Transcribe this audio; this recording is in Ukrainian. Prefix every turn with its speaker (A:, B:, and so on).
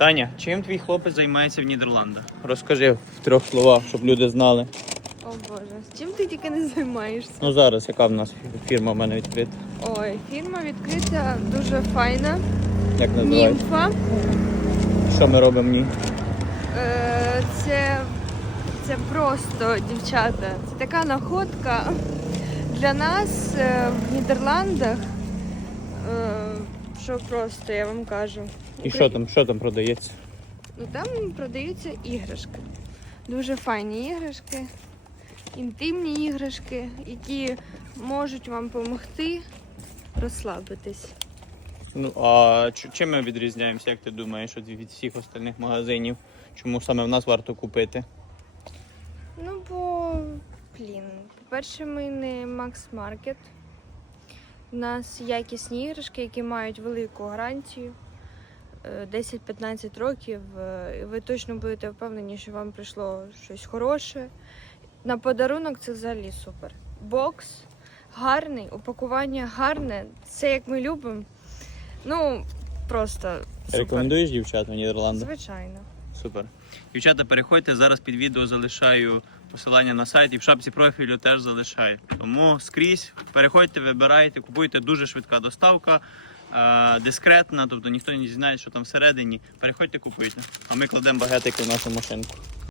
A: Таня, чим твій хлопець займається в Нідерландах? Розкажи в трьох словах, щоб люди знали.
B: О Боже, чим ти тільки не займаєшся?
A: Ну зараз яка в нас фірма в мене відкрита?
B: Ой, фірма відкрита дуже файна.
A: Як називається?
B: Німфа.
A: Що ми робимо в ній?
B: Е, це, це просто дівчата. Це така находка для нас е, в Нідерландах. Що просто я вам кажу.
A: І що там, що там продається?
B: Ну там продаються іграшки. Дуже файні іграшки, інтимні іграшки, які можуть вам допомогти розслабитись.
A: Ну а чим ми відрізняємося, як ти думаєш, від всіх остальних магазинів? Чому саме в нас варто купити?
B: Ну, бо, блін, по-перше, ми не Макс Маркет. У нас якісні іграшки, які мають велику гарантію. е, 10-15 років. е, і Ви точно будете впевнені, що вам прийшло щось хороше. На подарунок це взагалі супер. Бокс гарний, упакування гарне. Це як ми любимо. Ну, просто супер.
A: Рекомендуєш дівчат в Нідерландах?
B: Звичайно.
A: Супер. Дівчата, переходьте. Зараз під відео залишаю посилання на сайт і в шапці профілю теж залишаю. Тому скрізь переходьте, вибирайте, купуйте дуже швидка доставка, е, дискретна, тобто ніхто не дізнається, що там всередині. Переходьте, купуйте. А ми кладемо багетики в нашу машинку.